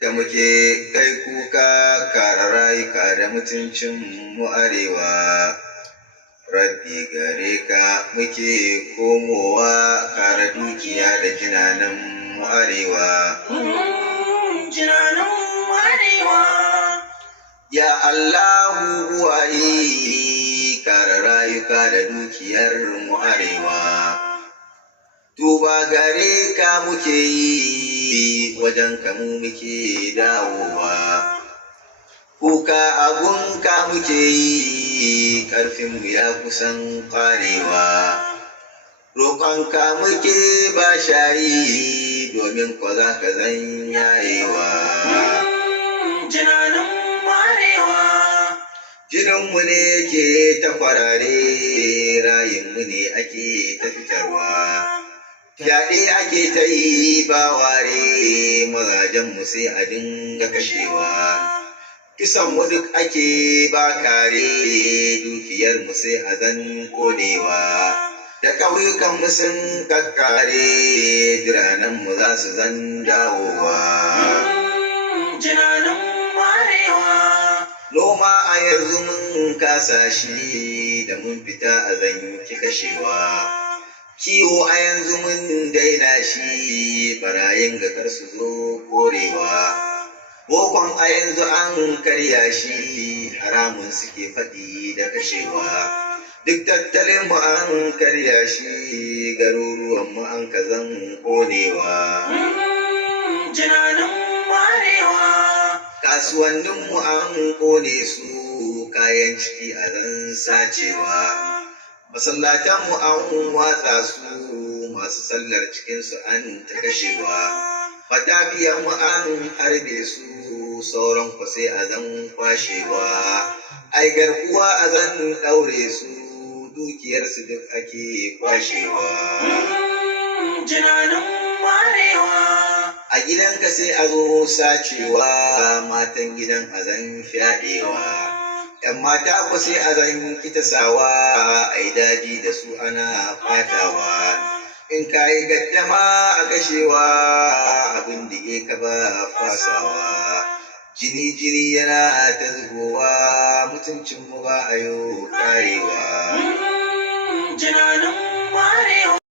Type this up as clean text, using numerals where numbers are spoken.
da muke kai kuka kare rayuka da mutuncin mu arewa. Rabbi gare ka muke komowa kare dukiya da jinanan mu arewa. Jinanan mu arewa. Ya Allahu buwayi kare rayuka da dukiyar mu arewa. Tuba gare ka muke yi wajen kamu muke dawowa. Kuka agunka muke yi ƙarfinmu ya kusan ƙarewa. Roƙonka muke ba shayi domin ko za ka zan yayewa. Jinanan mu arewa. Jininmu ne ke ta kwarare, rayinmu ne ake ta fitarwa. Fyaɗe ake ta yi ba ware, mazajenmu sai a dinga kashewa. Kisanmu duk ake ba kare, dukiyarmu sai a zan kodewa. Da ƙauyukanmu sun kakkare, jiranenmu za su zan dawowa. Jinanan mu arewa. Noma a yanzu mun kasa shi da mun fita a zanki kashewa. Kiwo a yanzu mun daina shi, barayin ga kar su zo korewa. Bokon a yanzu an karya shi, haramun suke faɗi da kashewa. Duk tattalin mu an karya shi, garuruwan mu an kazan konewa. Jinanan mu arewa. Kasuwanninmu an ƙone su, kayan ciki a zan sacewa. Masallatanmu an watsa su, masu sallar cikinsu an ta kashewa. Matafiyanmu an harbe su, sauran ku sai a zan kwashewa. Ai garkuwa a zan ɗaure su, dukiyarsu duk ake kwashewa. Jinanan mu arewa. A gidanka sai a zo sacewa, matan gidan a zan fyaɗewa. ‘Yan mata ku sai a zan kitasawa, a yi daji da su ana ɓatawa. In ka yi gaddama a kashewa, abin dige ka ba fasawa. Jini yana ta zubowa, mutuncinmu ba a yo karewa. Jinanan mu arewa.